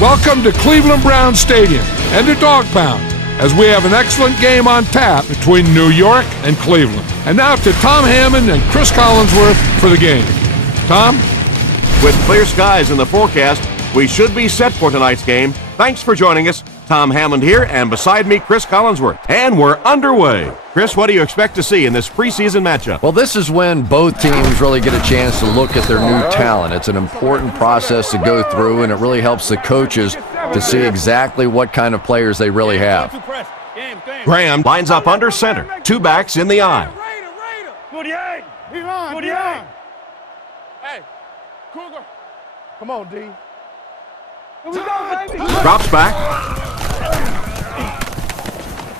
Welcome to Cleveland Browns Stadium and to Dog Pound, as we have an excellent game on tap between New York and Cleveland. And now to Tom Hammond and Chris Collinsworth for the game. Tom? With clear skies in the forecast, we should be set for tonight's game. Thanks for joining us. Tom Hammond here, and beside me, Chris Collinsworth. And we're underway. Chris, what do you expect to see in this preseason matchup? Well, this is when both teams really get a chance to look at their new talent. It's an important process to go through, and it really helps the coaches to see exactly what kind of players they really have. Graham lines up under center. Two backs in the eye. 48. He's on. 48. Hey, Cougar. Come on, D. Here we go, baby. Drops back.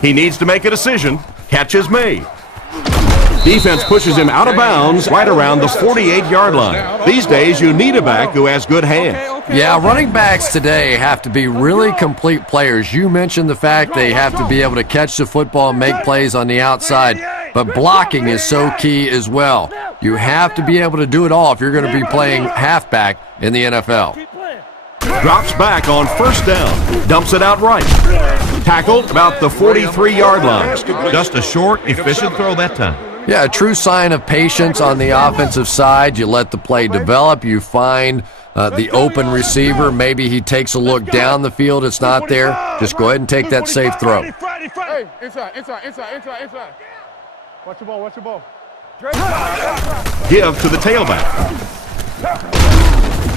He needs to make a decision. Catch is made. Defense pushes him out of bounds right around the 48-yard line. These days, you need a back who has good hands. Yeah, running backs today have to be really complete players. You mentioned the fact they have to be able to catch the football and make plays on the outside, but blocking is so key as well. You have to be able to do it all if you're going to be playing halfback in the NFL. Drops back on first down. Dumps it out right. Tackled about the 43-yard line. Just a short, efficient throw that time. Yeah, a true sign of patience on the offensive side. You let the play develop. You find the open receiver. Maybe he takes a look down the field. It's not there. Just go ahead and take that safe throw. Hey, inside. Watch your ball. Give to the tailback.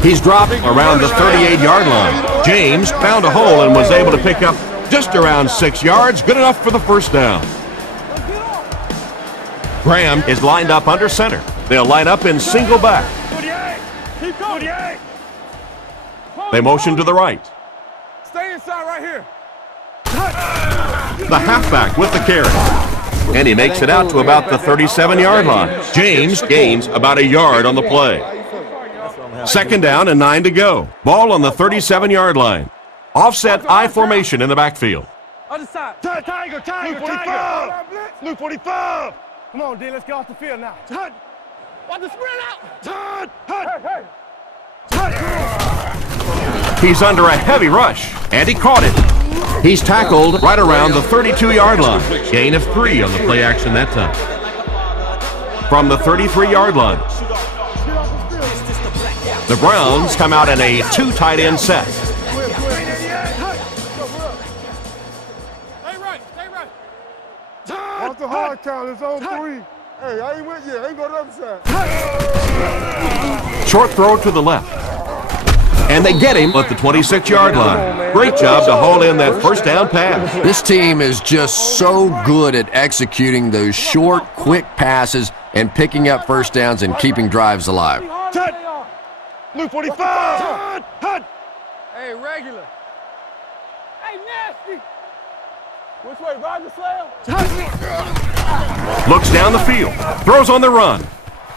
He's dropping around the 38-yard line. James found a hole and was able to pick up just around 6 yards. Good enough for the first down. Graham is lined up under center. They'll line up in single back. They motion to the right. Stay inside right here. The halfback with the carry. And he makes it out to about the 37-yard line. James gains about a yard on the play. Second down and 9 to go. Ball on the 37-yard line. Offset I formation in the backfield. Other side. Tiger. Luke 45. Come on, D, let's get off the field now. Watch the sprint out. He's under a heavy rush, and he caught it. He's tackled right around the 32-yard line. Gain of 3 on the play action that time. From the 33-yard line. The Browns come out in a 2 tight end set. Off the hard count, it's on 3. Hey, I ain't with you. I ain't going to the other side. Short throw to the left. And they get him at the 26-yard line. Great job to haul in that first down pass. This team is just so good at executing those short, quick passes and picking up first downs and keeping drives alive. Luke 45. Hey, regular. Hey, nasty. Which way, Roger Slayer? Looks down the field. Throws on the run.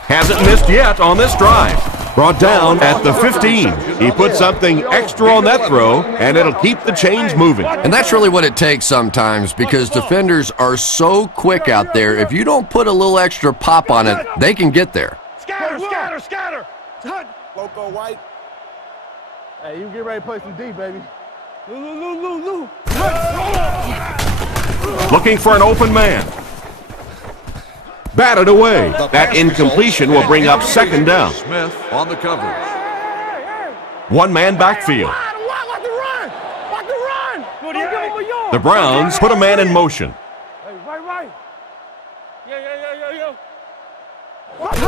Hasn't missed yet on this drive. Brought down at the 15. He put something extra on that throw, and it'll keep the chains moving. And that's really what it takes sometimes, because defenders are so quick out there. If you don't put a little extra pop on it, they can get there. Scatter. Loco White. Hey, you get ready to play some D, baby. Lou. Looking for an open man. Batted away. That incompletion will bring up second down. Smith on the coverage. One man backfield. Watch the run. The Browns put a man in motion. Hey, right. Yeah.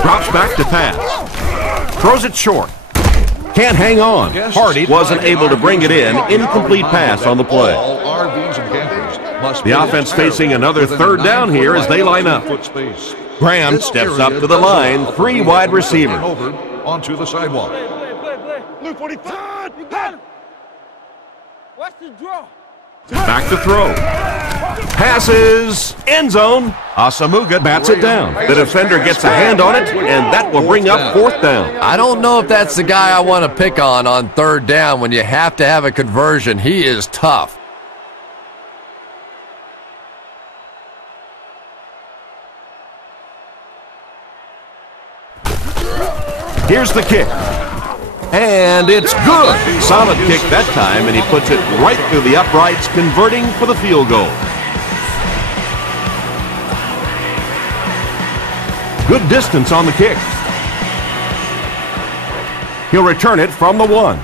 Drops back to pass. Throws it short. Can't hang on. Hardy wasn't able to bring it in. Incomplete pass on the play. The offense facing another third down here as they line up. Graham steps up to the line. 3 wide receivers. Onto the sidewalk. Luke 45. You got him. Watch the draw. Back to throw. Passes. End zone. Asamuga bats it down. The defender gets a hand on it, and that will bring up fourth down. I don't know if that's the guy I want to pick on third down when you have to have a conversion. He is tough. Here's the kick. And it's good. Solid kick that time, and he puts it right through the uprights, converting for the field goal. Good distance on the kick. He'll return it from the 1.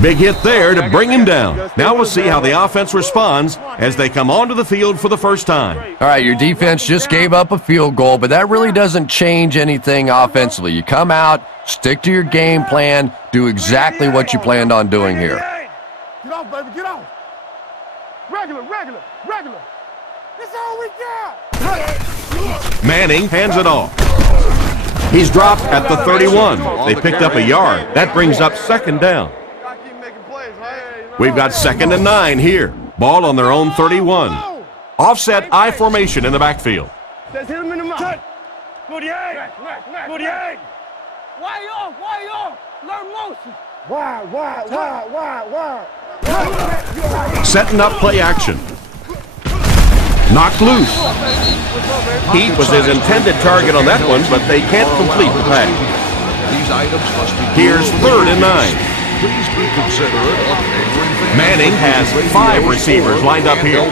Big hit there to bring him down. Now we'll see how the offense responds as they come onto the field for the first time. All right, your defense just gave up a field goal, but that really doesn't change anything offensively. You come out, stick to your game plan, do exactly what you planned on doing here. Get off, baby, get off. Regular. That's all we got. Manning hands it off. He's dropped at the 31. They picked up a yard. That brings up second down. We've got 2nd and 9 here. Ball on their own 31. Offset I formation in the backfield. Let's hit him in the mouth. 48. Why off? Learn motion. Why? Setting up play action. Knocked loose. Heat was his intended target on that one, but they can't complete the pass. These items must be. Here's 3rd and 9. Please be considerate of neighboring families. Manning has 5 receivers lined up here.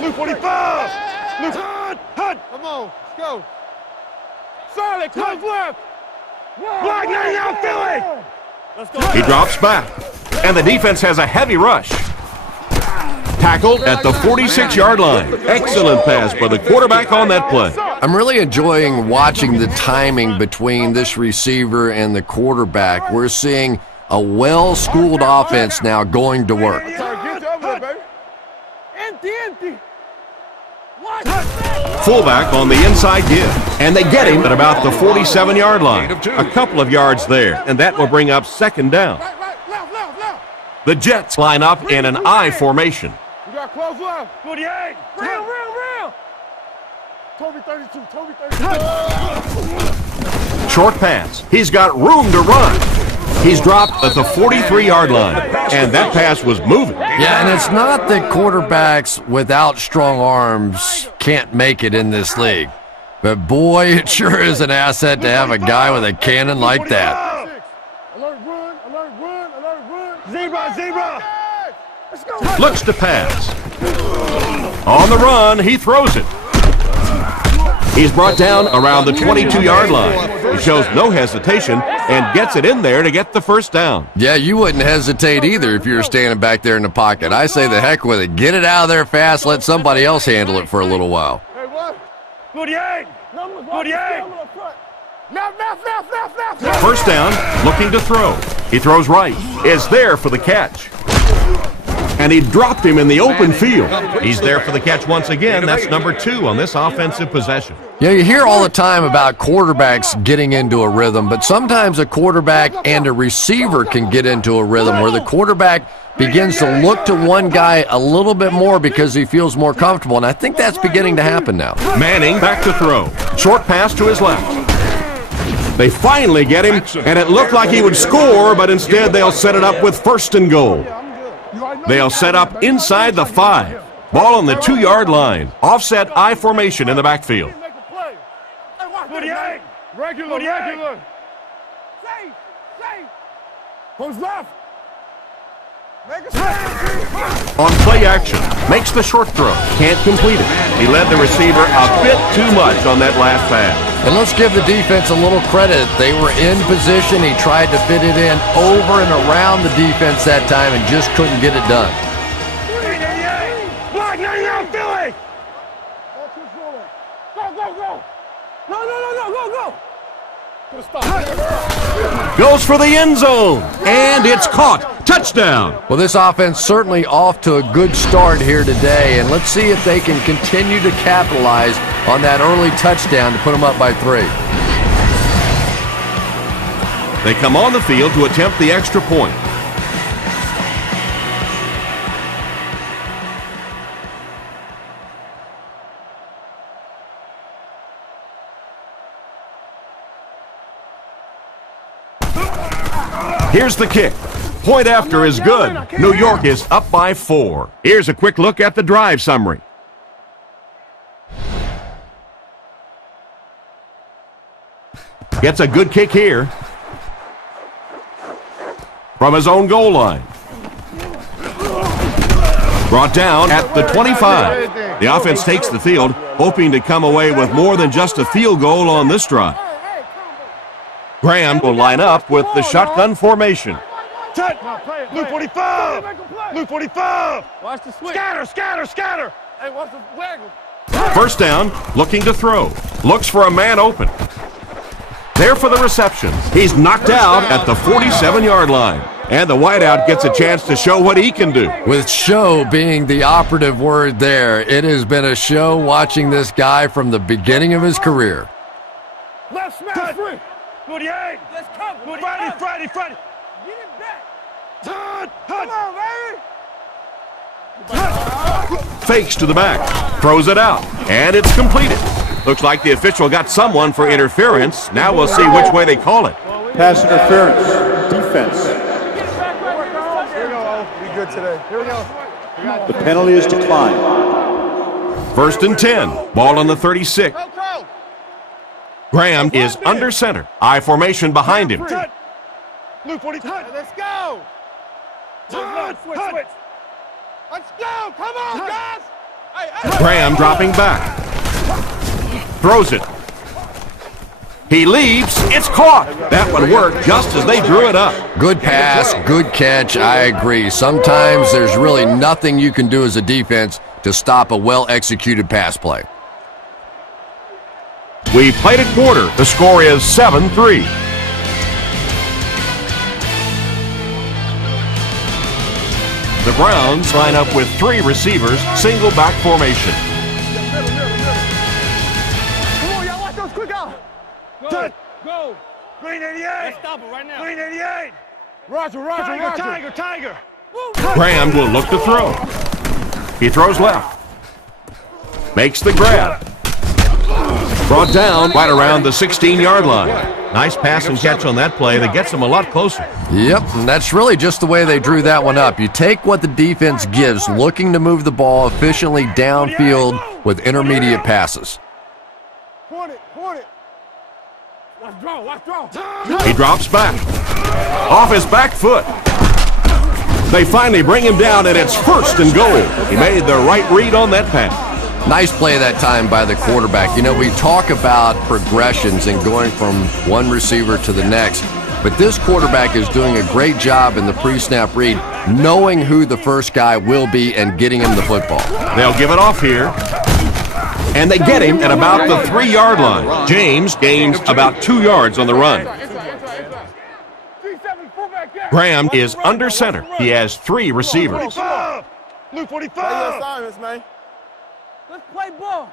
Luke 45. Luke, hut. Come on, let's go. Solid, close left. Block 99, Philly. Let's go. He drops back, and the defense has a heavy rush. Tackled at the 46-yard line. Excellent pass by the quarterback on that play. I'm really enjoying watching the timing between this receiver and the quarterback. We're seeing a well-schooled offense now going to work. Empty. Fullback on the inside give, and they get him at about the 47-yard line. A couple of yards there, and that will bring up second down. Left. The Jets line up in an I formation. We got close left. 48. Real. Toby 32. Short pass. He's got room to run. He's dropped at the 43-yard line, and that pass was moving. Yeah, and it's not that quarterbacks without strong arms can't make it in this league. But boy, it sure is an asset to have a guy with a cannon like that. Alert, run. Zebra. Let's go. Looks to pass. On the run, he throws it. He's brought down around the 22-yard line. He shows no hesitation and gets it in there to get the first down. Yeah, you wouldn't hesitate either if you were standing back there in the pocket. I say the heck with it. Get it out of there fast. Let somebody else handle it for a little while. Hey, what? 48. 48. Left. First down, looking to throw. He throws right. Is there for the catch. And he dropped him in the open field. He's there for the catch once again. That's number 2 on this offensive possession. Yeah, you hear all the time about quarterbacks getting into a rhythm, but sometimes a quarterback and a receiver can get into a rhythm where the quarterback begins to look to one guy a little bit more because he feels more comfortable, and I think that's beginning to happen now. Manning back to throw. Short pass to his left. They finally get him, and it looked like he would score, but instead they'll set it up with 1st and goal. They'll set up inside the 5. Ball on the 2-yard line. Offset I formation in the backfield. 48. Regular. Safe. Who's left? On play action, makes the short throw. Can't complete it. He led the receiver a bit too much on that last pass. And let's give the defense a little credit. They were in position. He tried to fit it in over and around the defense that time and just couldn't get it done. Block 99, Philly! Go. No. Goes for the end zone, and it's caught. Touchdown. Well, this offense certainly off to a good start here today, and let's see if they can continue to capitalize on that early touchdown to put them up by 3. They come on the field to attempt the extra point. Here's the kick. Point after is good. New York is up by 4. Here's a quick look at the drive summary. Gets a good kick here from his own goal line. Brought down at the 25. The offense takes the field, hoping to come away with more than just a field goal on this drive. Graham will line up with the shotgun formation. Blue 45! Blue 45! Watch the switch. Scatter, scatter, scatter! Hey, watch the waggle. First down, looking to throw. Looks for a man open. There for the reception. He's knocked out at the 47-yard line. And the wideout gets a chance to show what he can do. With show being the operative word there, it has been a show watching this guy from the beginning of his career. Left smash free. 48. Let's cover. Friday. Get it back. Come on, baby. Fakes to the back. Throws it out. And it's completed. Looks like the official got someone for interference. Now we'll see which way they call it. Pass interference. Defense. Good today. Here we go. The penalty is declined. First and 10. Ball on the 36. Graham is under center. I formation behind him. Blue 40. Let's go. Switch. Let's go. Come on, guys. Graham dropping back. Throws it. He leaps. It's caught. That one worked just as they drew it up. Good pass, good catch. I agree. Sometimes there's really nothing you can do as a defense to stop a well-executed pass play. We played a quarter. The score is 7-3. The Browns line up with 3 receivers, single back formation. Go! Green 88! Let's stop it right now. Green 88! Roger. Tiger! Graham will look to throw. He throws left. Makes the grab. Brought down right around the 16-yard line. Nice pass and catch on that play that gets him a lot closer. Yep, and that's really just the way they drew that one up. You take what the defense gives, looking to move the ball efficiently downfield with intermediate passes. Point it. Watch draw. He drops back. Off his back foot. They finally bring him down, and it's first and goal. He made the right read on that pass. Nice play that time by the quarterback. You know, we talk about progressions and going from one receiver to the next, but this quarterback is doing a great job in the pre-snap read, knowing who the first guy will be and getting him the football. They'll give it off here. And they get him at about the 3-yard line. James gains about 2 yards on the run. Graham is under center. He has 3 receivers. Blue 45. Man. Let's play ball.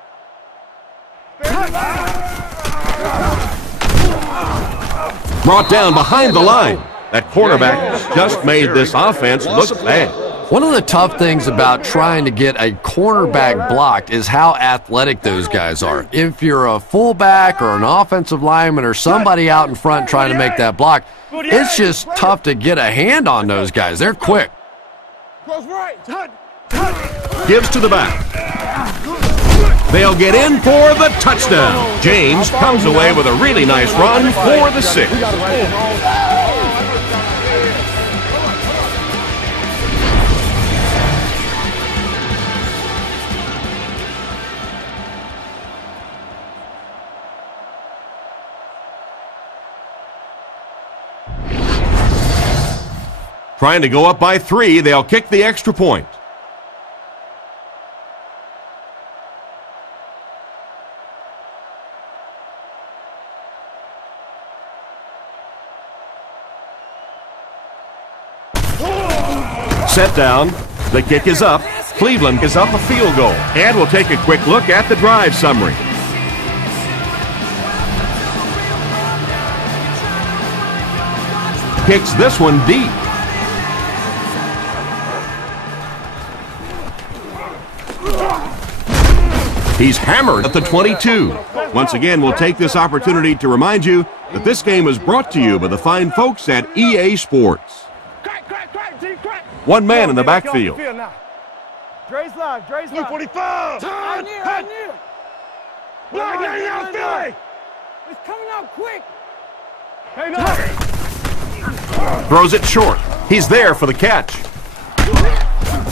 Brought down behind the line. That quarterback just made this offense look bad. One of the tough things about trying to get a cornerback blocked is how athletic those guys are. If you're a fullback or an offensive lineman or somebody out in front trying to make that block, it's just tough to get a hand on those guys. They're quick. Gives to the back. They'll get in for the touchdown. James comes away with a really nice run for the 6. Trying to go up by 3, they'll kick the extra point. Set down. The kick is up. Cleveland is up a field goal. And we'll take a quick look at the drive summary. Kicks this one deep. He's hammered at the 22. Once again, we'll take this opportunity to remind you that this game is brought to you by the fine folks at EA Sports. One man in the backfield. Dre's live. Blue 45. I near. Black 90 out, Philly. It's coming out quick. Throws it short. He's there for the catch.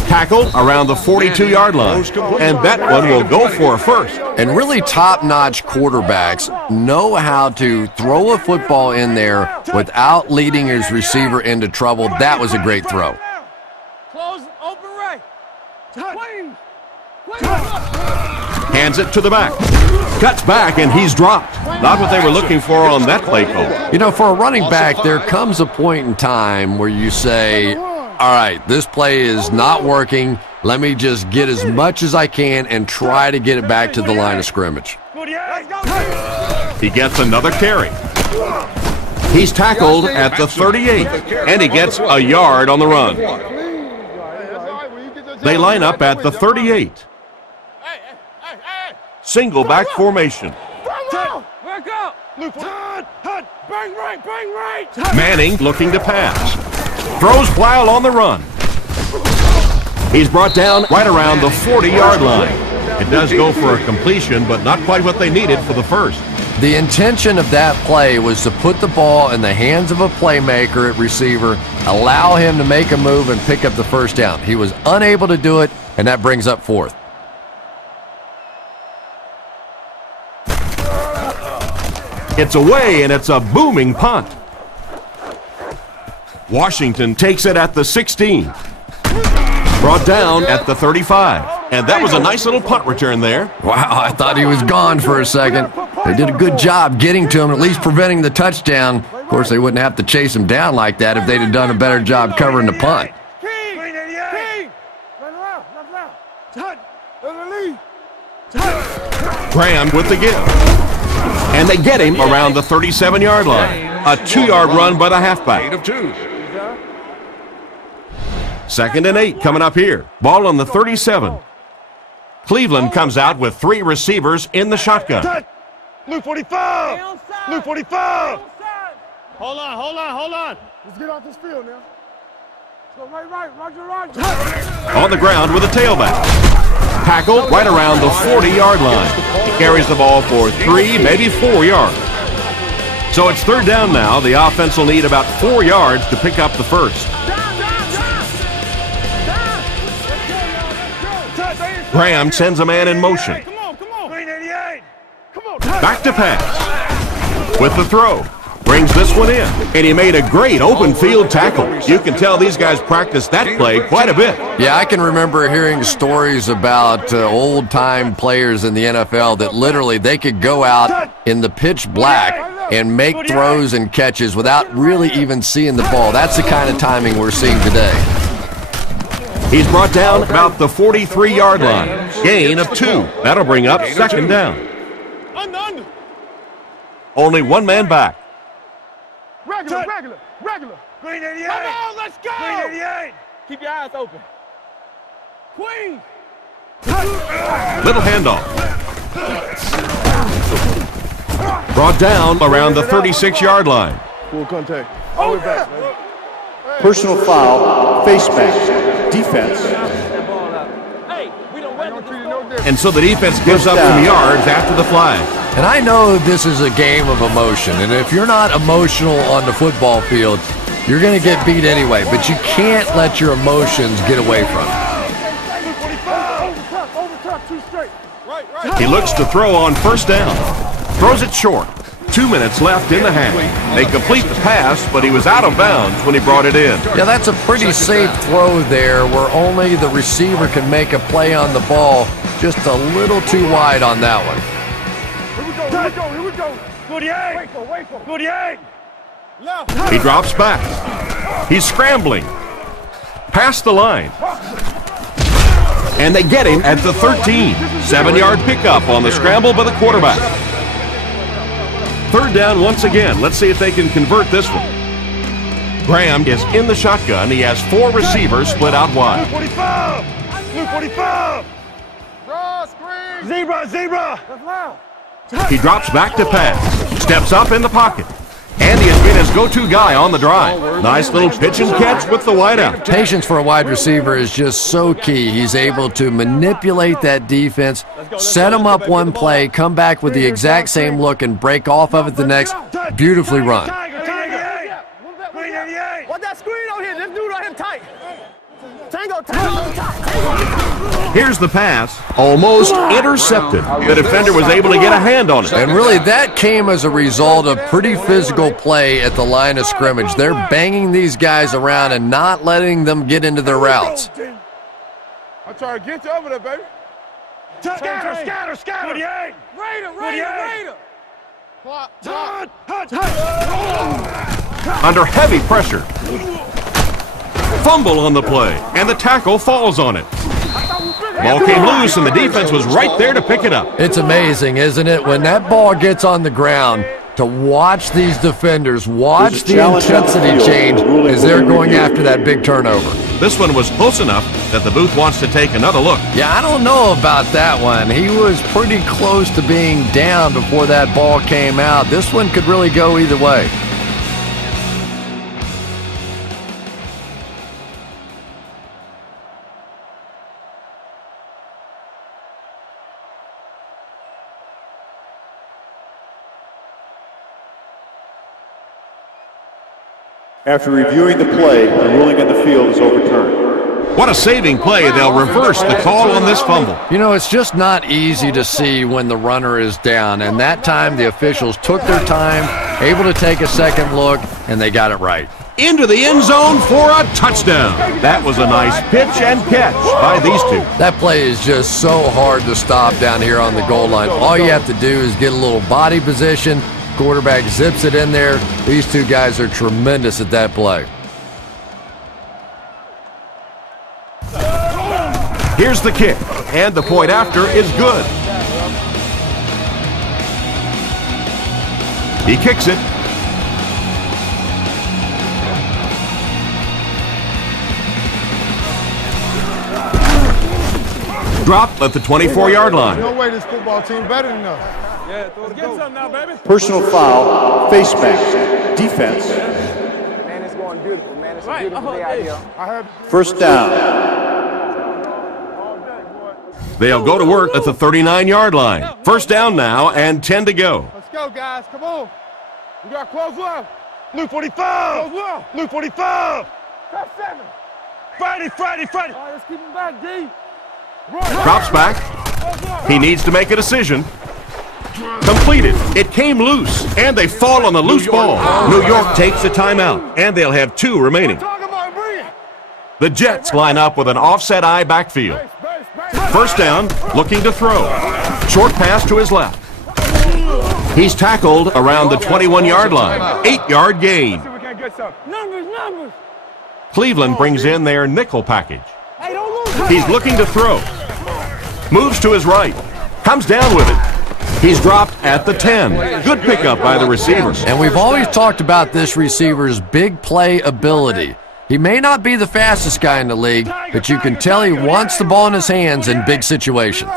Tackled around the 42-yard line. And that one will go for a first. And really top-notch quarterbacks know how to throw a football in there without leading his receiver into trouble. That was a great throw. Hands it to the back. Cuts back, and he's dropped. Not what they were looking for on that play call. You know, for a running back, there comes a point in time where you say, all right, this play is not working. Let me just get as much as I can and try to get it back to the line of scrimmage. He gets another carry. He's tackled at the 38, and he gets a yard on the run. They line up at the 38. Single back formation. Manning looking to pass. Throws Plow on the run. He's brought down right around the 40-yard line. It does go for a completion, but not quite what they needed for the first. The intention of that play was to put the ball in the hands of a playmaker at receiver, allow him to make a move and pick up the first down. He was unable to do it, and that brings up fourth. It's away, and it's a booming punt. Washington takes it at the 16. Brought down at the 35. And that was a nice little punt return there. Wow, I thought he was gone for a second. They did a good job getting to him, at least preventing the touchdown. Of course, they wouldn't have to chase him down like that if they'd have done a better job covering the punt. Graham with the give. And they get him around the 37-yard line. A 2-yard run by the halfback. 2nd and 8 coming up here. Ball on the 37. Cleveland comes out with 3 receivers in the shotgun. Luke 45! Luke 45! Hold on. Let's get off this field now. Let's go right, Roger. On the ground with a tailback. Tackled right around the 40-yard line. He carries the ball for 3, maybe 4 yards. So it's 3rd down now. The offense will need about 4 yards to pick up the first. Graham sends a man in motion. Back to pass. With the throw. Brings this one in. And he made a great open field tackle. You can tell these guys practiced that play quite a bit. Yeah, I can remember hearing stories about old-time players in the NFL that literally they could go out in the pitch black and make throws and catches without really even seeing the ball. That's the kind of timing we're seeing today. He's brought down about the 43-yard line. Gain of 2. That'll bring up 2nd down. Only one man back. Regular. Green 88. Come on, let's go. Green 88. Keep your eyes open. Queen. Little handoff. Brought down around the 36-yard line. Full contact. All the way back, man. Personal foul, face mask, defense. And so the defense gives up some yards after the flag. And I know this is a game of emotion, and if you're not emotional on the football field, you're going to get beat anyway, but you can't let your emotions get away from you. He looks to throw on 1st down. Throws it short. 2 minutes left in the half. They complete the pass, but he was out of bounds when he brought it in. Yeah, that's a pretty safe throw there where only the receiver can make a play on the ball. Just a little too wide on that one. Here we go. 48. 48. He drops back. He's scrambling. Past the line. And they get him at the 13. 7-yard pickup on the scramble by the quarterback. 3rd down once again. Let's see if they can convert this one. Graham is in the shotgun. He has 4 receivers split out wide. Luke 45. Luke 45. Zebra. He drops back to pass. Steps up in the pocket. And he has been his go-to guy on the drive. Nice little pitch and catch with the wideout. Patience for a wide receiver is just so key. He's able to manipulate that defense, set him up one play, come back with the exact same look, and break off of it the next. Beautifully run. Here's the pass, almost intercepted. The defender was able to get a hand on it. And really, that came as a result of pretty physical play at the line of scrimmage. They're banging these guys around and not letting them get into their routes. I'm trying to get you over there, baby. Scatter. 48. Raider. Under heavy pressure. Fumble on the play, and the tackle falls on it. Ball came loose, and the defense was right there to pick it up. It's amazing, isn't it? When that ball gets on the ground, to watch these defenders, watch the intensity change as they're going after that big turnover. This one was close enough that the booth wants to take another look. Yeah, I don't know about that one. He was pretty close to being down before that ball came out. This one could really go either way. After reviewing the play, the ruling on the field is overturned. What a saving play. They'll reverse the call on this fumble. You know, it's just not easy to see when the runner is down, and that time the officials took their time, able to take a second look, and they got it right. Into the end zone for a touchdown. That was a nice pitch and catch by these two. That play is just so hard to stop down here on the goal line. All you have to do is get a little body position. Quarterback zips it in there. These two guys are tremendous at that play. Here's the kick, and the point after is good. He kicks it. Dropped at the 24-yard line. No way this football team better than us. Yeah, let's get something now, baby. Personal foul, face mask, defense. Man, it's going beautiful, man. It's a beautiful day out here. First down. They'll go to work at the 39-yard line. First down now and 10 to go. Let's go, guys. Come on. We got close left. Blue 45. Close left. Blue 45. Cut 7. Friday. All right, let's keep him back, D. Drops back. He needs to make a decision. Completed. It came loose, and they fall on the loose ball. New York takes a timeout, and they'll have 2 remaining. The Jets line up with an offset eye backfield. First down, looking to throw. Short pass to his left. He's tackled around the 21-yard line. 8-yard gain. Numbers. Cleveland brings in their nickel package. He's looking to throw. Moves to his right. Comes down with it. He's dropped at the 10. Good pickup by the receiver. And we've always talked about this receiver's big play ability. He may not be the fastest guy in the league, but you can tell he wants the ball in his hands in big situations.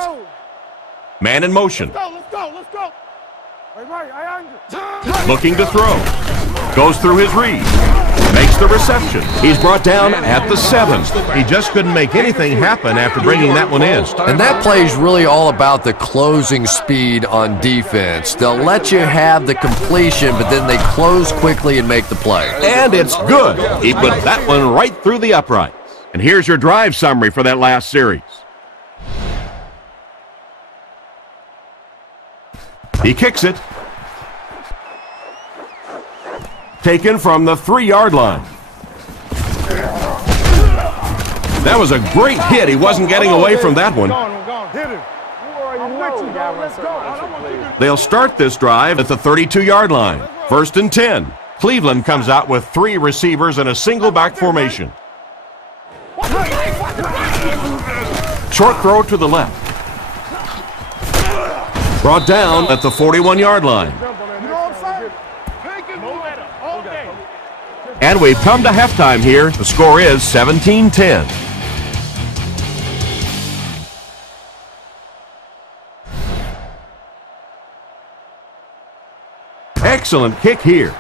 Man in motion. Let's go. Looking to throw. Goes through his read. Makes the reception. He's brought down at the 7. He just couldn't make anything happen after bringing that one in. And that play is really all about the closing speed on defense. They'll let you have the completion, but then they close quickly and make the play. And it's good. He put that one right through the uprights. And here's your drive summary for that last series. He kicks it. Taken from the 3-yard line. That was a great hit. He wasn't getting away from that one. They'll start this drive at the 32-yard line. First and 10. Cleveland comes out with 3 receivers in a single back formation. Short throw to the left. Brought down at the 41-yard line. And we've come to halftime here. The score is 17-10. Excellent kick here.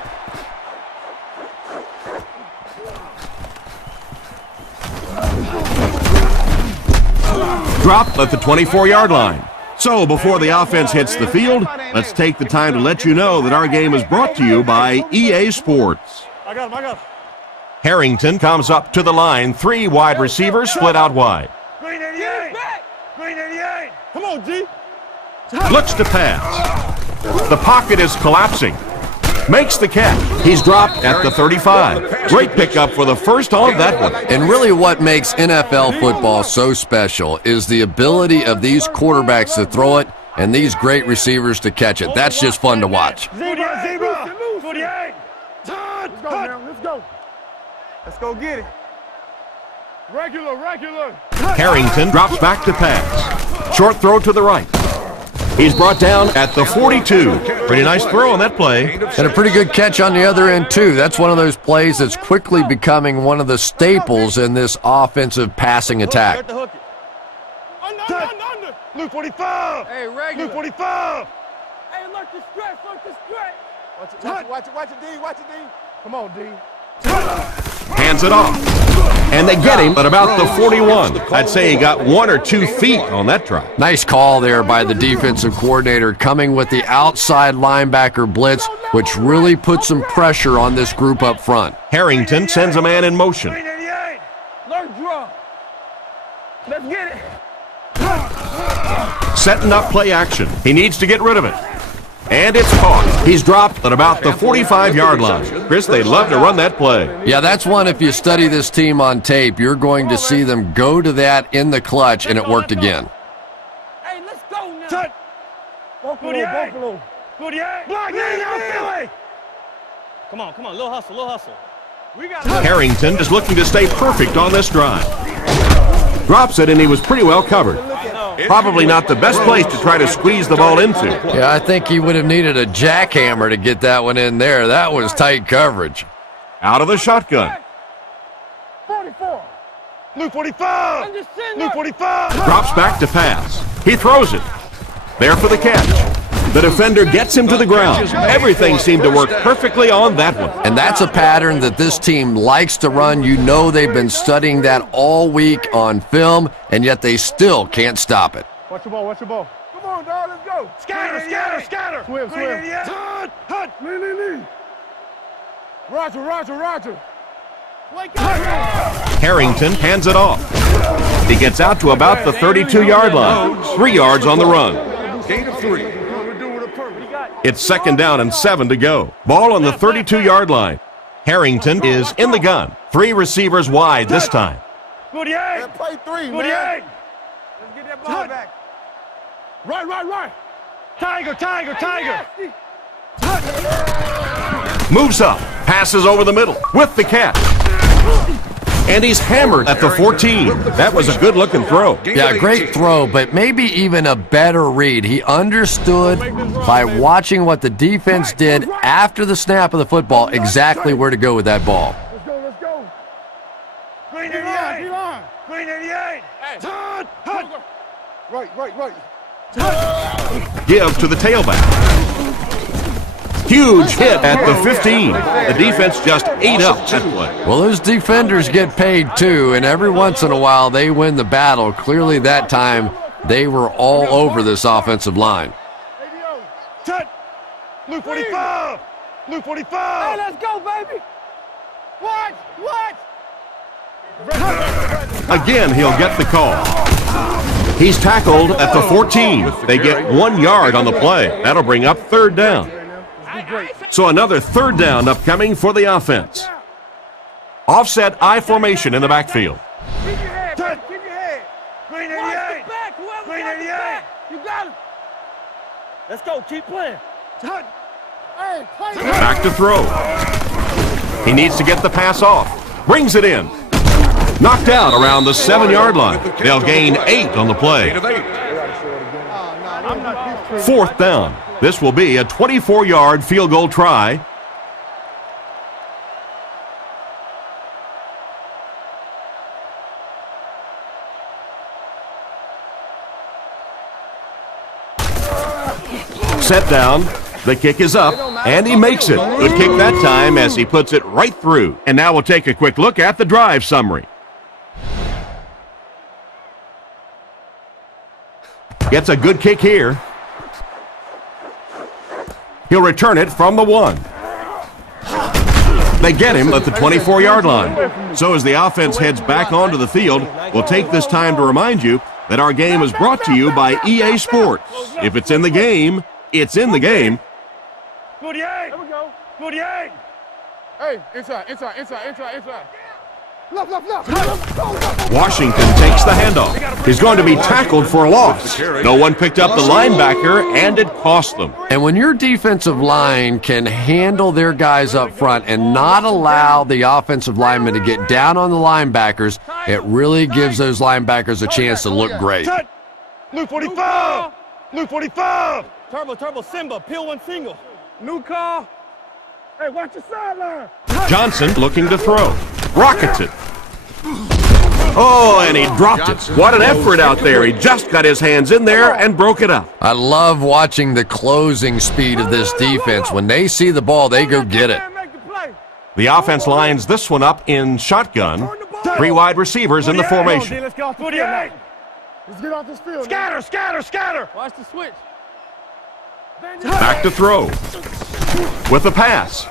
Dropped at the 24-yard line. So before the offense hits the field, let's take the time to let you know that our game is brought to you by EA Sports. I got him. Harrington comes up to the line. 3 wide receivers split out wide. Green 88. Green 88. Come on, G. Looks to pass. The pocket is collapsing. Makes the catch. He's dropped at the 35. Great pickup for the first on that one. And really what makes NFL football so special is the ability of these quarterbacks to throw it and these great receivers to catch it. That's just fun to watch. Zebra. 48. Let's go, man. Let's go. Let's go get it. Regular. Harrington drops back to pass. Short throw to the right. He's brought down at the 42. Pretty nice throw on that play. And a pretty good catch on the other end, too. That's one of those plays that's quickly becoming one of the staples in this offensive passing attack. Under. Luke 45. Hey, regular. Luke 45. Hey, look the stretch. Watch it, D. Come on, D. Hands it off. And they get him at about the 41. I'd say he got 1 or 2 feet on that drop. Nice call there by the defensive coordinator, coming with the outside linebacker blitz, which really put some pressure on this group up front. Harrington sends a man in motion. Learn draw. Let's get it. Setting up play action. He needs to get rid of it. And it's caught. He's dropped at about the 45-yard line. Chris, they love to run that play. Yeah, that's one, if you study this team on tape, you're going to see them go to that in the clutch, and it worked again. Hey, let's go now. Touch. Buffalo. Block now, Philly. Come on, little hustle. Harrington is looking to stay perfect on this drive. Drops it, and he was pretty well covered. Probably not the best place to try to squeeze the ball into. Yeah, I think he would have needed a jackhammer to get that one in there. That was tight coverage. Out of the shotgun. 44. Luke 45. Luke 45. Drops back to pass. He throws it. There for the catch. The defender gets him to the ground. Everything seemed to work perfectly on that one. And that's a pattern that this team likes to run. You know they've been studying that all week on film, and yet they still can't stop it. Watch your ball. Come on, dog, let's go. Scatter. Swim. Hut. Lean. Roger. Wake up. Harrington hands it off. He gets out to about the 32-yard line. 3 yards on the run. Gain of 3. It's 2nd down and 7 to go. Ball on the 32-yard line. Harrington is in the gun. 3 receivers wide this time. 48. Play 3, man. 48. Let's get that ball back. Right. Tiger. Moves up. Passes over the middle with the catch. And he's hammered at the 14. That was a good-looking throw. Yeah, great throw, but maybe even a better read. He understood by watching what the defense did after the snap of the football exactly where to go with that ball. Let's go. Green 88. Right. Give to the tailback. Huge hit at the 15. The defense just ate up that play. Well, those defenders get paid too, and every once in a while they win the battle. Clearly that time they were all over this offensive line. Touch. Luke 45. Hey, let's go, baby. What? Again, he'll get the call. He's tackled at the 14. They get 1 yard on the play. That'll bring up 3rd down. So another 3rd down upcoming for the offense. Offset I formation in the backfield. Keep your head. Green 88. Green 88. You got him. Let's go. Keep playing. Back to throw. He needs to get the pass off. Brings it in. Knocked out around the 7-yard line. They'll gain 8 on the play. 4th down. This will be a 24-yard field goal try. Set down. The kick is up, and he makes it. Good kick that time as he puts it right through. And now we'll take a quick look at the drive summary. Gets a good kick here. He'll return it from the 1. They get him at the 24-yard line. So as the offense heads back onto the field, we'll take this time to remind you that our game is brought to you by EA Sports. If it's in the game, it's in the game. 48. There we go. 48. Hey, inside. Left. Washington takes the handoff. He's going to be tackled for a loss. No one picked up the linebacker, and it cost them. And when your defensive line can handle their guys up front and not allow the offensive linemen to get down on the linebackers, it really gives those linebackers a chance to look great. Luke 45. Luke 45. Turbo, Simba, peel one single. New call. Hey, watch your sideline. Johnson looking to throw. Rockets it. Oh, and he dropped it. What an effort out there. He just got his hands in there and broke it up. I love watching the closing speed of this defense. When they see the ball, they go get it. The offense lines this one up in shotgun. 3 wide receivers in the formation. Let's go. 48. Let's get off this field. Scatter. Watch the switch. Back to throw. With the pass.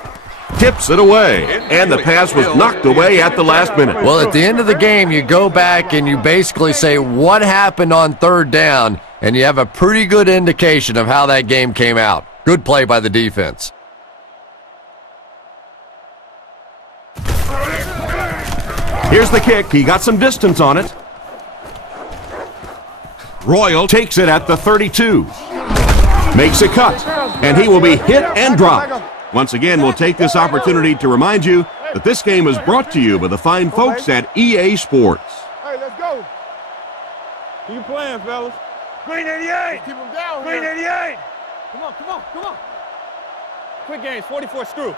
Tips it away, and the pass was knocked away at the last minute. Well, at the end of the game, you go back and you basically say what happened on third down, and you have a pretty good indication of how that game came out. Good play by the defense. Here's the kick. He got some distance on it. Royal takes it at the 32. Makes a cut, and he will be hit and dropped. Once again, we'll take this opportunity to remind you that this game is brought to you by the fine folks at EA Sports. Hey, let's go. Keep playing, fellas. Green 88. Keep them down Green here. 88. Come on. Quick games, 44 screw.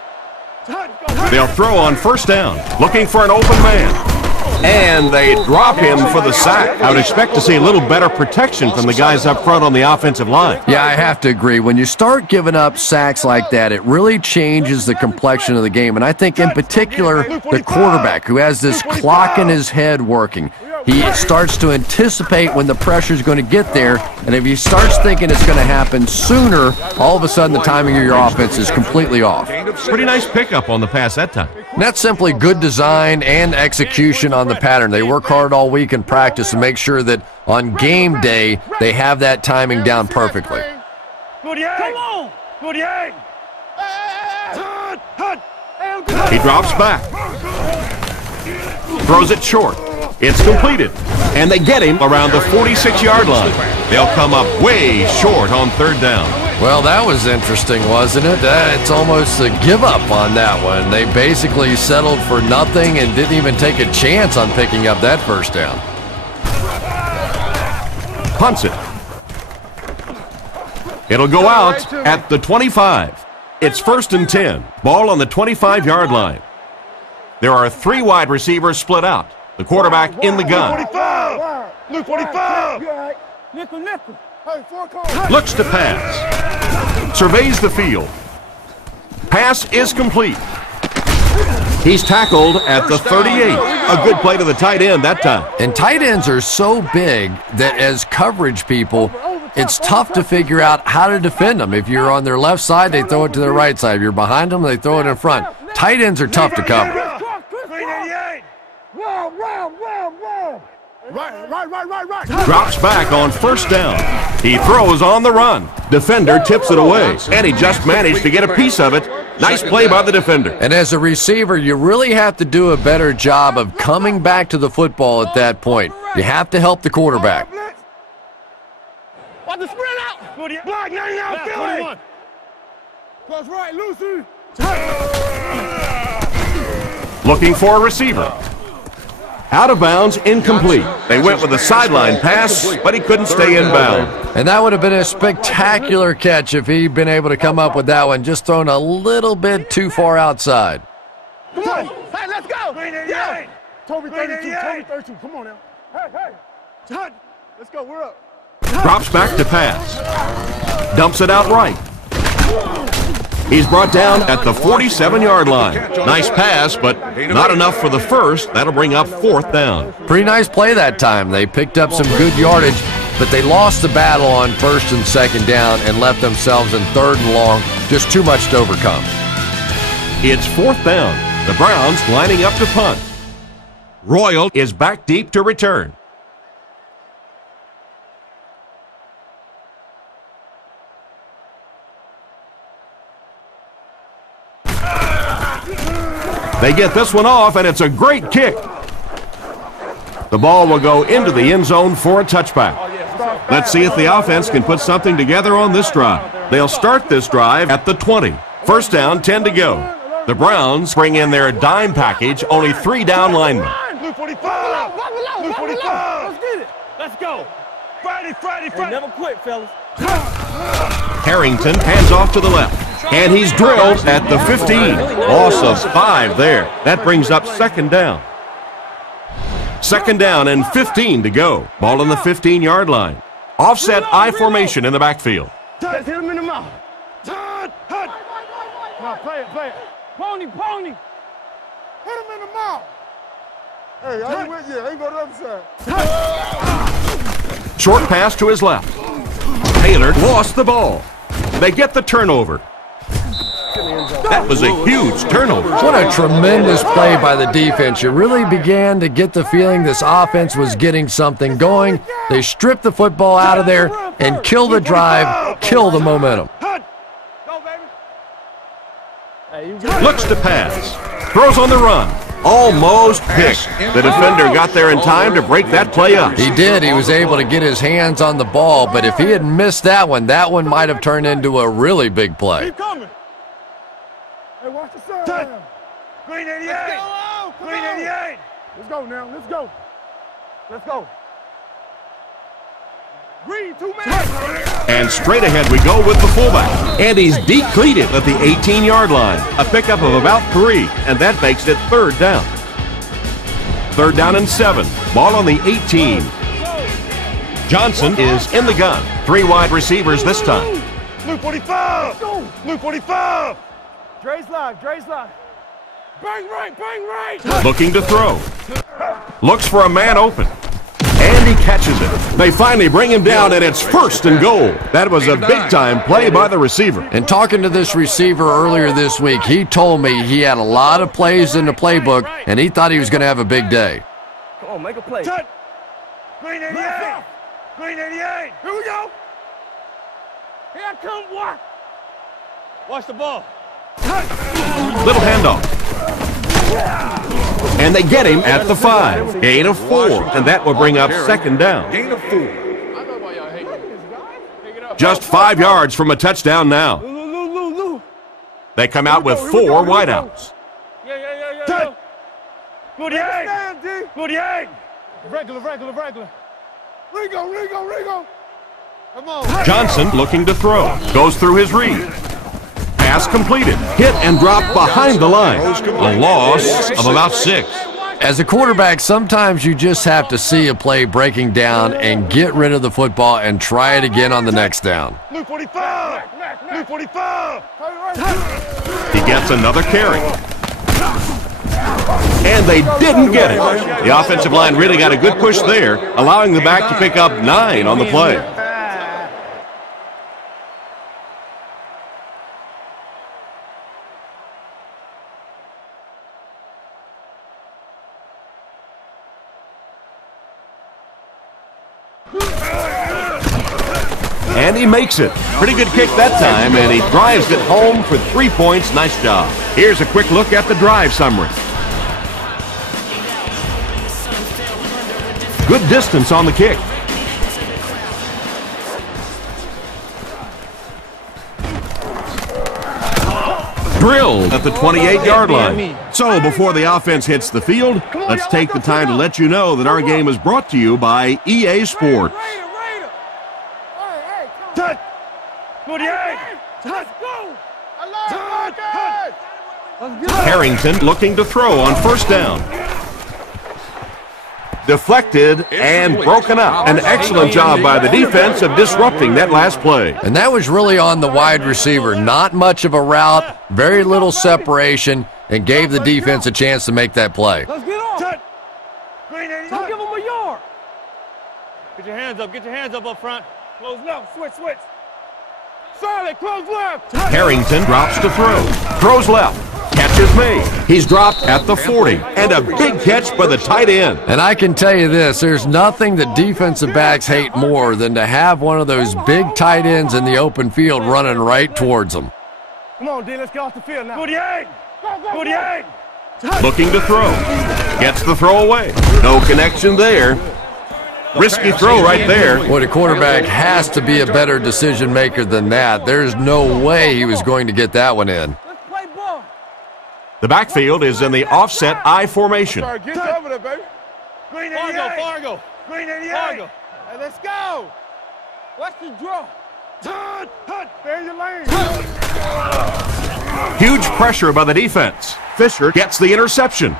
They'll throw on first down, looking for an open man. And they drop him for the sack. I would expect to see a little better protection from the guys up front on the offensive line. Yeah, I have to agree. When you start giving up sacks like that, it really changes the complexion of the game. And I think in particular, the quarterback who has this clock in his head working. He starts to anticipate when the pressure is going to get there, and if he starts thinking it's going to happen sooner, all of a sudden the timing of your offense is completely off. Pretty nice pickup on the pass that time. And that's simply good design and execution on the pattern. They work hard all week in practice to make sure that on game day they have that timing down perfectly. 48. Come on. 48. He drops back. Throws it short. It's completed. And they get him around the 46-yard line. They'll come up way short on third down. Well, that was interesting, wasn't it? It's almost a give-up on that one. They basically settled for nothing and didn't even take a chance on picking up that first down. Punts it. It'll go out at the 25. It's 1st and 10. Ball on the 25-yard line. There are 3 wide receivers split out. The quarterback in the gun. Luke 45. Nickel. Looks to pass. Surveys the field. Pass is complete. He's tackled at the 38. A good play to the tight end that time. And tight ends are so big that as coverage people, it's tough to figure out how to defend them. If you're on their left side, they throw it to their right side. If you're behind them, they throw it in front. Tight ends are tough to cover. Right. Drops back on first down. He throws on the run. Defender tips it away, and he just managed to get a piece of it. Nice play by the defender. And as a receiver, you really have to do a better job of coming back to the football at that point. You have to help the quarterback. Watch the sprint out. Block 99, Philly. Close right, Lucy. Looking for a receiver. Out of bounds, incomplete. They went with a sideline pass, but he couldn't stay in bounds. And that would have been a spectacular catch if he'd been able to come up with that one, just thrown a little bit too far outside. Come on. Hey, let's go. Yeah. Toby 32. Come on now. Hey. Let's go. We're up. Drops back to pass. Dumps it out right. He's brought down at the 47-yard line. Nice pass, but not enough for the first. That'll bring up 4th down. Pretty nice play that time. They picked up some good yardage, but they lost the battle on 1st and 2nd down and left themselves in 3rd and long. Just too much to overcome. It's 4th down. The Browns lining up to punt. Royal is back deep to return. They get this one off, and it's a great kick. The ball will go into the end zone for a touchback. Let's see if the offense can put something together on this drive. They'll start this drive at the 20. First down, 10 to go. The Browns bring in their dime package, only 3 down linemen. Blue 45! Blue 45! Let's get it! Let's go! Friday! Hey, never quit, fellas. Harrington hands off to the left, and he's drilled at the 15. Loss of 5 there. That brings up second down. Second down and 15 to go. Ball on the 15-yard line. Offset I formation in the backfield. Hit him in the mouth. Hut! Now play it. Pony! Hit him in the mouth. Hey, I ain't with you. I ain't go to the other side. Short pass to his left. Taylor lost the ball. They get the turnover. That was a huge turnover. What a tremendous play by the defense. You really began to get the feeling this offense was getting something going. They stripped the football out of there and kill the drive, kill the momentum. Looks to pass. Throws on the run. Almost picked. The defender got there in time to break that play up. He did. He was able to get his hands on the ball, but if he had missed that one might have turned into a really big play. Keep coming. Hey, watch the side. Green 88. Green 88. Let's go now. Let's go. Green, 2 men. And straight ahead we go with the fullback. And he's decleated at the 18-yard line. A pickup of about 3, and that makes it third down. Third down and 7. Ball on the 18. Johnson is in the gun. 3 wide receivers this time. Blue 45. Blue 45. Dre's live. Bang right. Looking to throw. Looks for a man open. And he catches it. They finally bring him down, and it's first and goal. That was a big-time play by the receiver. And talking to this receiver earlier this week, he told me he had a lot of plays in the playbook, and he thought he was going to have a big day. Come on, make a play. Green 88. Green 88. Here we go. Here I come, what? Watch the ball. Little handoff. And they get him at the 5. Gain of 4, and that will bring up second down. Gain of 4. Just 5 yards from a touchdown now. They come out with 4 wideouts. Yeah. 48. Regular. Rigo. Come on. Johnson looking to throw. Goes through his read. Pass completed. Hit and drop behind the line. A loss of about 6. As a quarterback, sometimes you just have to see a play breaking down and get rid of the football and try it again on the next down. Blue 45. Blue 45. He gets another carry. And they didn't get it. The offensive line really got a good push there, allowing the back to pick up 9 on the play. And he makes it. Pretty good kick that time, and he drives it home for 3 points. Nice job. Here's a quick look at the drive summary. Good distance on the kick. Drilled at the 28-yard line. So before the offense hits the field, let's take the time to let you know that our game is brought to you by EA Sports. 48. Let's go. Harrington looking to throw on first down. Deflected and broken up. An excellent job by the defense of disrupting that last play. And that was really on the wide receiver. Not much of a route, very little separation, and gave the defense a chance to make that play. Let's get on. Don't give him a yard. Get your hands up front. Close left, switch. Solid, close left. Harrington drops to throw. Throws left. Catch is made. He's dropped at the 40. And a big catch by the tight end. And I can tell you this, there's nothing that defensive backs hate more than to have one of those big tight ends in the open field running right towards them. Come on, D, let's get off the field now. 48! 48! Looking to throw. Gets the throw away. No connection there. Risky throw right there. Boy, the quarterback has to be a better decision maker than that. There's no way he was going to get that one in. The backfield is in the offset I formation. Get over there, baby. Green 88. Fargo. Green 88. Fargo. Hey, let's go. What's the draw? Turn. Stay in your lane. Huge pressure by the defense. Fisher gets the interception.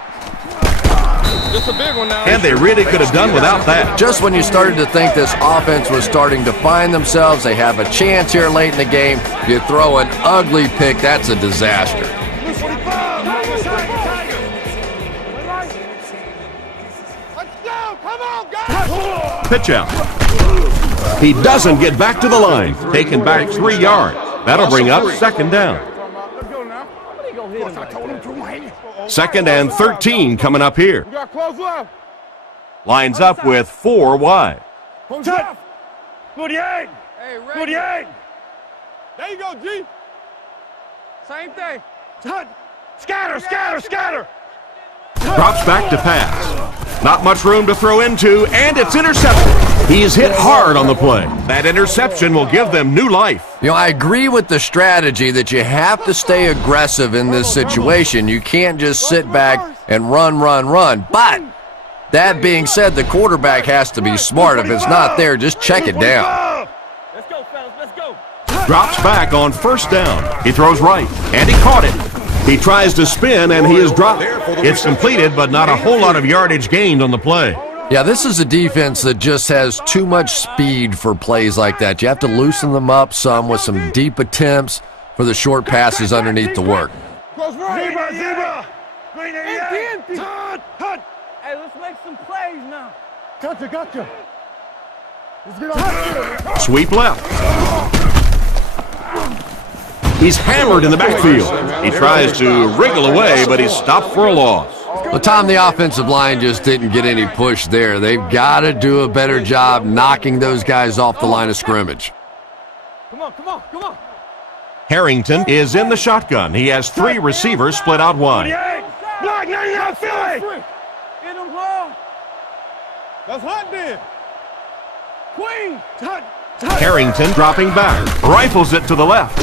Just a big one now. And they really could have done without that. Just when you started to think this offense was starting to find themselves, they have a chance here late in the game. You throw an ugly pick, that's a disaster. Pitch out. He doesn't get back to the line. Taken back 3 yards. That'll bring up second down. 2nd and 13 coming up here. Lines up with 4 wide. 48. 48. There you go, G. Same thing. Scatter. Drops back to pass. Not much room to throw into, and it's intercepted. He's hit hard on the play. That interception will give them new life. You know, I agree with the strategy that you have to stay aggressive in this situation. You can't just sit back and run. But that being said, the quarterback has to be smart. If it's not there, just check it down. Let's go, fellas. Let's go. Drops back on first down. He throws right, and he caught it. He tries to spin, and he is dropped. It's completed, but not a whole lot of yardage gained on the play. Yeah, this is a defense that just has too much speed for plays like that. You have to loosen them up some with some deep attempts for the short passes underneath the work. Zebra. Green 88. Hey, let's make some plays now. Gotcha. Let's get off. Sweep left. He's hammered in the backfield. He tries to wriggle away, but he's stopped for a loss. Well, Tom, the offensive line just didn't get any push there. They've got to do a better job knocking those guys off the line of scrimmage. Come on. Harrington is in the shotgun. He has 3 receivers split out wide. Block 99 Philly. Get him, ball. That's hot then. Queen. Harrington dropping back. Rifles it to the left.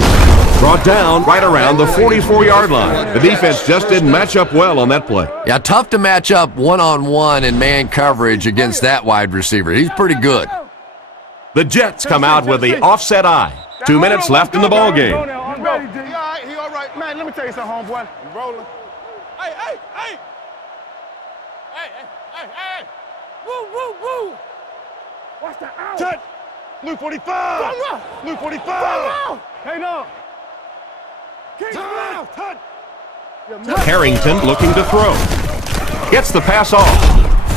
Brought down right around the 44-yard line. The defense just didn't match up well on that play. Yeah, tough to match up one-on-one in man coverage against that wide receiver. He's pretty good. The Jets come out with the offset I. 2 minutes left in the ball game. He all right. Man, let me tell you something, homeboy. You rolling. Hey. Woo. Watch the out. Touch. Blue 45. Blue 45. Hey, no. Harrington looking to throw. Gets the pass off.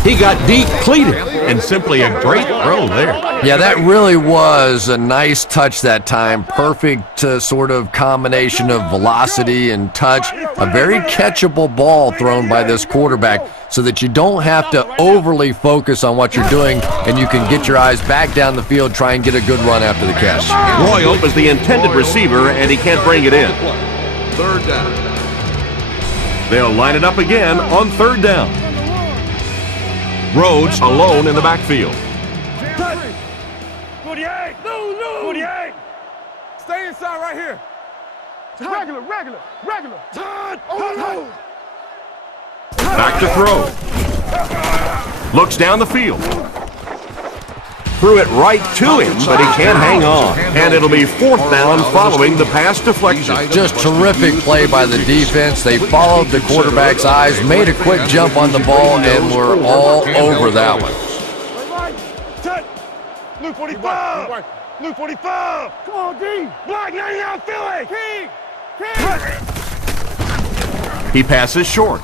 He got deep cleated, and simply a great throw there. Yeah, that really was a nice touch that time. Perfect sort of combination of velocity and touch. A very catchable ball thrown by this quarterback so that you don't have to overly focus on what you're doing and you can get your eyes back down the field, try and get a good run after the catch. Royal is the intended receiver, and he can't bring it in. 3rd down. They'll line it up again on 3rd down. Rhodes alone in the backfield. 48. 48. Stay inside right here. Regular. Back to throw. Looks down the field. Threw it right to him, but he can't hang on. And it'll be 4th down following the pass deflection. Just terrific play by the defense. They followed the quarterback's eyes, made a quick jump on the ball, and were all over that one. Blue 45. Blue 45. Come on, D. Block 99 Philly. King. He passes short.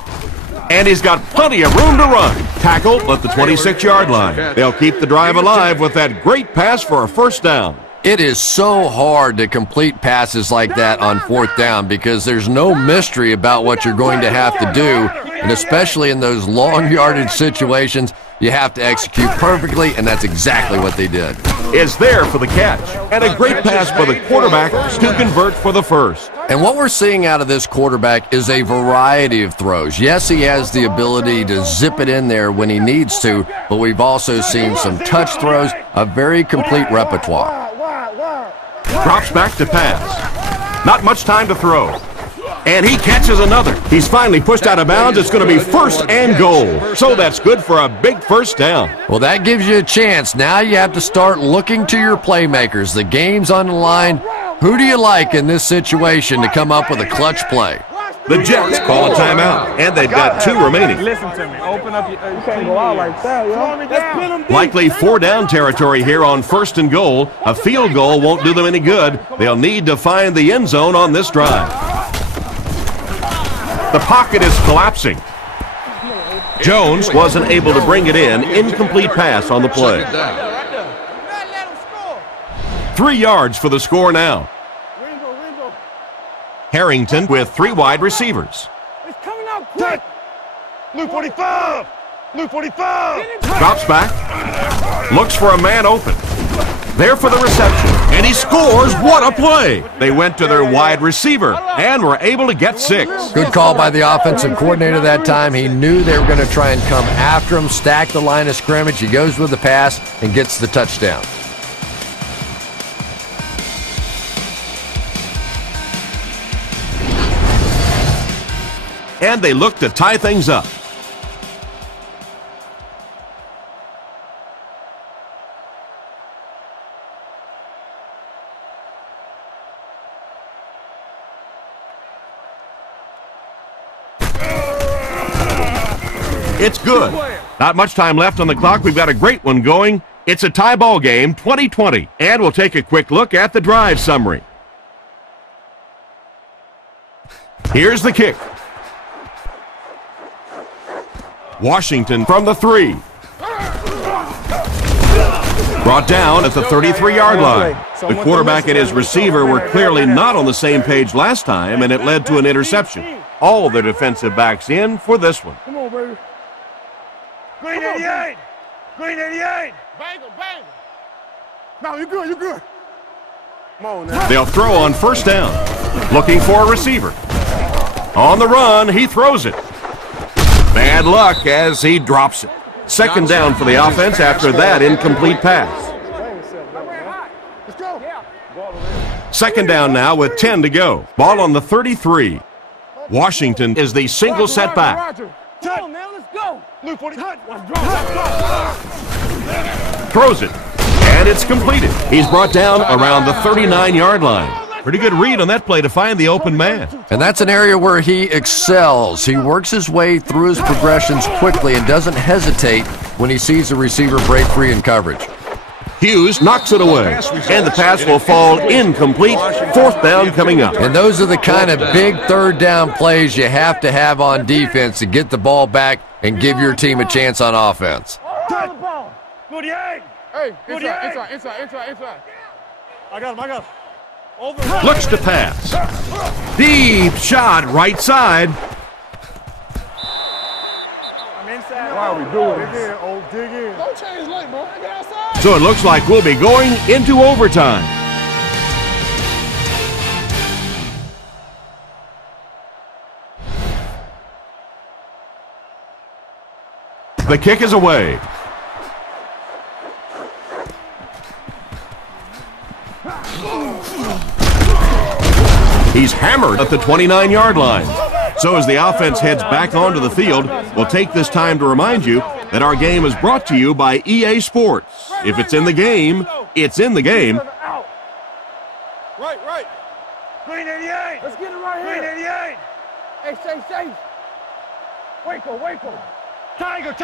And he's got plenty of room to run. Tackled at the 26-yard line. They'll keep the drive alive with that great pass for a 1st down. It is so hard to complete passes like that on 4th down because there's no mystery about what you're going to have to do, and especially in those long yardage situations, you have to execute perfectly, and that's exactly what they did. Is there for the catch, and a great pass for the quarterback to convert for the first. And what we're seeing out of this quarterback is a variety of throws. Yes, he has the ability to zip it in there when he needs to, but we've also seen some touch throws, a very complete repertoire. Drops back to pass. Not much time to throw. And he catches another. He's finally pushed out of bounds. It's going to be 1st and goal. So that's good for a big first down. Well, that gives you a chance. Now you have to start looking to your playmakers. The game's on the line. Who do you like in this situation to come up with a clutch play? The Jets call a timeout, and they've got 2 remaining. Listen to me. Open up your... You can't go out like that, yo. Likely 4-down territory here on 1st and goal. A field goal won't do them any good. They'll need to find the end zone on this drive. The pocket is collapsing. Jones wasn't able to bring it in. Incomplete pass on the play. 3 yards for the score now. Harrington with 3 wide receivers. It's coming out quick. Blue 45. Blue 45. Drops back. Looks for a man open. There for the reception. And he scores. What a play. They went to their wide receiver and were able to get 6. Good call by the offensive coordinator that time. He knew they were going to try and come after him, stack the line of scrimmage. He goes with the pass and gets the touchdown. And they look to tie things up. It's good. Not much time left on the clock. We've got a great one going. It's a tie ball game, 20-20. And we'll take a quick look at the drive summary. Here's the kick. Washington from the 3. Brought down at the 33-yard line. The quarterback and his receiver were clearly not on the same page last time, and it led to an interception. All the defensive backs in for this one. Come on, baby. Green 88. Green 88. Bang him, bang him. No, you're good, you're good. Come on now. They'll throw on 1st down. Looking for a receiver. On the run, he throws it. Bad luck as he drops it. 2nd down for the offense after that incomplete pass. 2nd down now with 10 to go. Ball on the 33. Washington is the single setback. Come on, man, let's go. Throws it. And it's completed. He's brought down around the 39-yard line. Pretty good read on that play to find the open man. And that's an area where he excels. He works his way through his progressions quickly and doesn't hesitate when he sees the receiver break free in coverage. Hughes knocks it away, and the pass will fall incomplete. 4th down coming up. And those are the kind of big 3rd down plays you have to have on defense to get the ball back and give your team a chance on offense. Hey, inside. I got him. Looks to pass. Deep shot, right side. I'm inside. Why are we doing this? Dig in. Don't change late, bro. Get outside. So it looks like we'll be going into overtime. The kick is away. He's hammered at the 29-yard line. So as the offense heads back onto the field, we'll take this time to remind you that our game is brought to you by EA Sports. If it's in the game, it's in the game. Right. Green 88. Let's get it right here. Green 88. Hey, safe. Waco. Tiger.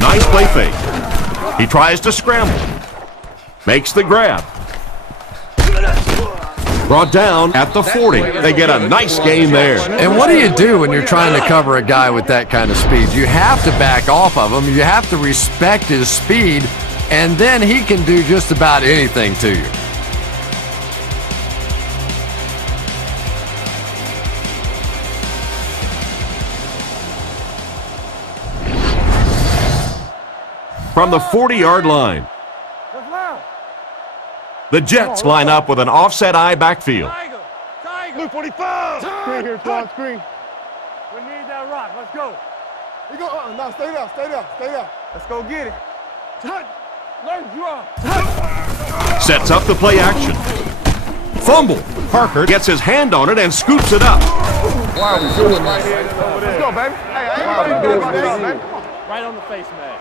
Nice play fake. He tries to scramble. Makes the grab. Brought down at the 40. They get a nice gain there. And what do you do when you're trying to cover a guy with that kind of speed? You have to back off of him. You have to respect his speed, and then he can do just about anything to you. From the 40-yard line, the Jets line up with an offset I backfield. Blue 45. Screen here, Twan, screen. We need that rock. Let's go. You go. No, stay there. Stay there. Stay there. Let's go get it. Learn drop. Sets up the play action. Fumble. Parker gets his hand on it and scoops it up. Why are we doing right here? Let's go, baby. Hey, why are we doing this, baby? Come on. Right on the face, man.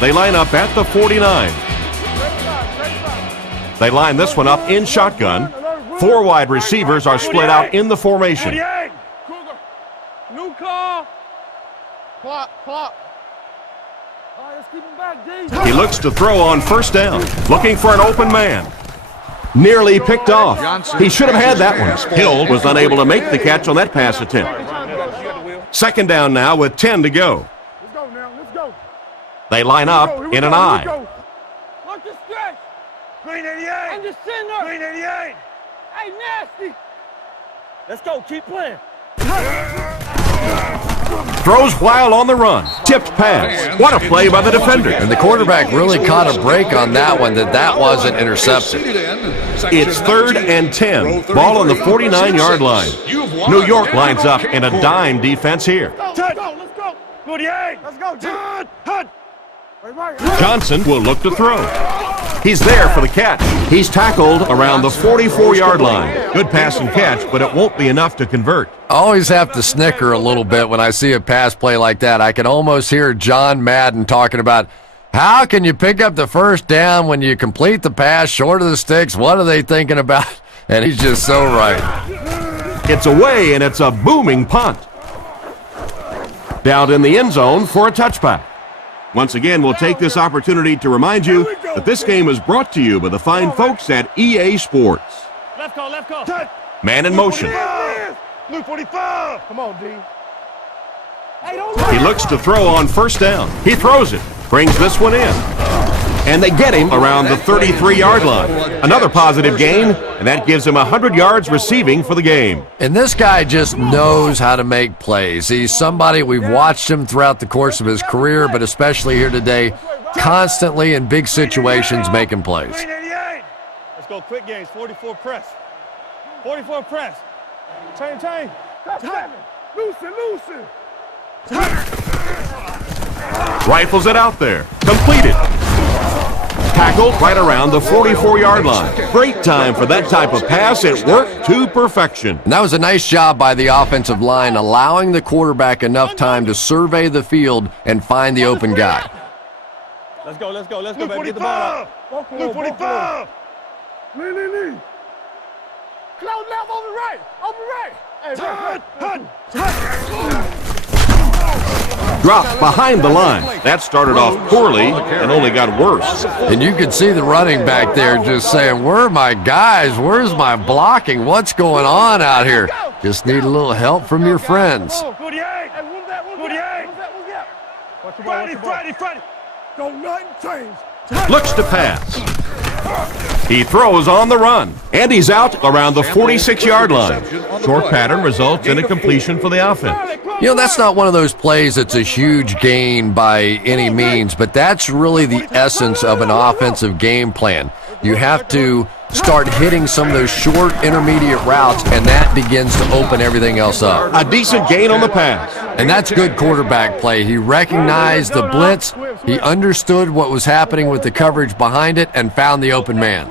They line up at the 49. They line this one up in shotgun. 4 wide receivers are split out in the formation. New call. Clock. All right, let's keep him back, D. He looks to throw on first down, looking for an open man. Nearly picked off. He should have had that one. Hill was unable to make the catch on that pass attempt. Second down now with 10 to go. Let's go now. Let's go. They line up in an I. Look the stretch. Green 88. And the center. Green 88. Hey, nasty. Let's go. Keep playing. Throws while on the run. Tipped pass. What a play by the defender. And the quarterback really caught a break on that one, that wasn't intercepted. It's 3rd and 10. Ball on the 49-yard line. New York lines up in a dime defense here. Let's go. 48. Let's go, John. Johnson will look to throw. He's there for the catch. He's tackled around the 44-yard line. Good pass and catch, but it won't be enough to convert. I always have to snicker a little bit when I see a pass play like that. I can almost hear John Madden talking about how can you pick up the first down when you complete the pass short of the sticks? What are they thinking about? And he's just so right. It's away, and it's a booming punt. Down in the end zone for a touchback. Once again, we'll take this opportunity to remind you that this game is brought to you by the fine folks at EA Sports. Left call. Man in motion. Blue 45. Come on, D. Hey, don't He looks to throw on first down. He throws it. Brings this one in. And they get him around the 33-yard line. Another positive gain, and that gives him 100 yards receiving for the game. And this guy just knows how to make plays. He's somebody, we've watched him throughout the course of his career, but especially here today, constantly in big situations making plays. Let's go quick games. 44 press. 44 press. Chain. Loosen. Rifles it out there. Completed. Tackled right around the 44-yard line. Great time for that type of pass. It worked to perfection. And that was a nice job by the offensive line, allowing the quarterback enough time to survey the field and find the open guy. Let's go, baby. Get the ball out. Blue 45. Lean. Cloud left, over right. Dropped behind the line. That started off poorly and only got worse. And you could see the running back there just saying, where are my guys? Where's my blocking? What's going on out here? Just need a little help from your friends. 48. Friday. Don't nothing change. Looks to pass. He throws on the run, and he's out around the 46-yard line. Short pattern results in a completion for the offense. You know, that's not one of those plays that's a huge gain by any means, but that's really the essence of an offensive game plan. You have to start hitting some of those short intermediate routes, and that begins to open everything else up. A decent gain on the pass. And that's good quarterback play. He recognized the blitz, he understood what was happening with the coverage behind it, and found the open man.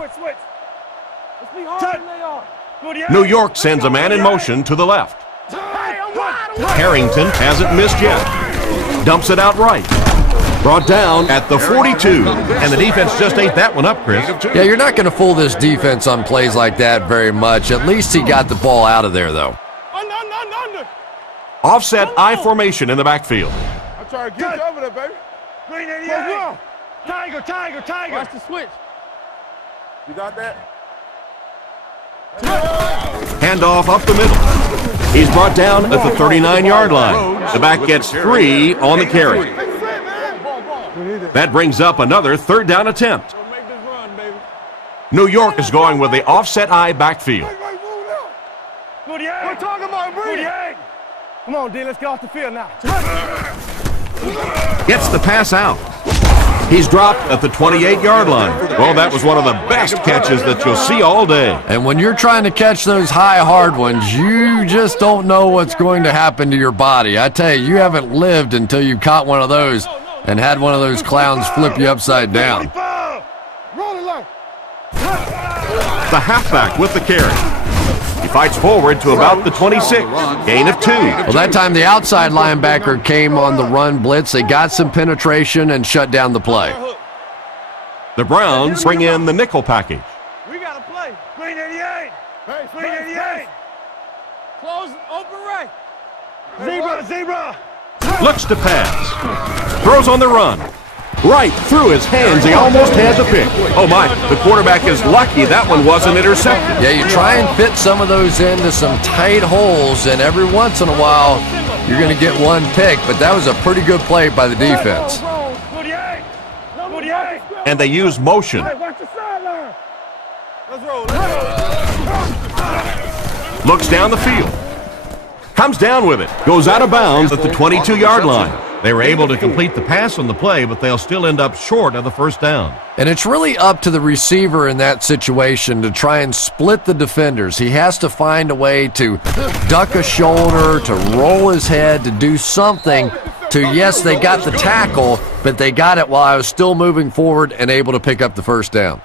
New York sends a man in motion to the left. Harrington hasn't missed yet. Dumps it out right. Brought down at the 42. And the defense just ate that one up, Chris. Yeah, you're not going to fool this defense on plays like that very much. At least he got the ball out of there, though. Offset I formation in the backfield. I'm trying to get you over there, baby. Green 88. Tiger. Watch the switch. You got that? Handoff up the middle. He's brought down at the 39-yard line. The back gets 3 on the carry. That brings up another third down attempt. New York is going with the offset I backfield. We're talking about breathing. Come on, D, let's get off the field now. Gets the pass out. He's dropped at the 28-yard line. Well, that was one of the best catches that you'll see all day. And when you're trying to catch those high, hard ones, you just don't know what's going to happen to your body. I tell you, you haven't lived until you caught one of those and had one of those clowns flip you upside down. The halfback with the carry. He fights forward to about the 26. Gain of 2. Well, that time the outside linebacker came on the run blitz. They got some penetration and shut down the play. The Browns bring in the nickel package. We got to play. Clean 88. Hey, clean 88. Close, open right. Zebra. Looks to pass. Throws on the run. Right through his hands. He almost had the pick. Oh, my. The quarterback is lucky that one wasn't intercepted. Yeah, you try and fit some of those into some tight holes, and every once in a while you're going to get one pick, but that was a pretty good play by the defense. And they use motion. Looks down the field. Comes down with it. Goes out of bounds at the 22-yard line. They were able to complete the pass on the play, but they'll still end up short of the first down. And it's really up to the receiver in that situation to try and split the defenders. He has to find a way to duck a shoulder, to roll his head, to do something to, yes, they got the tackle, but they got it while I was still moving forward and able to pick up the first down.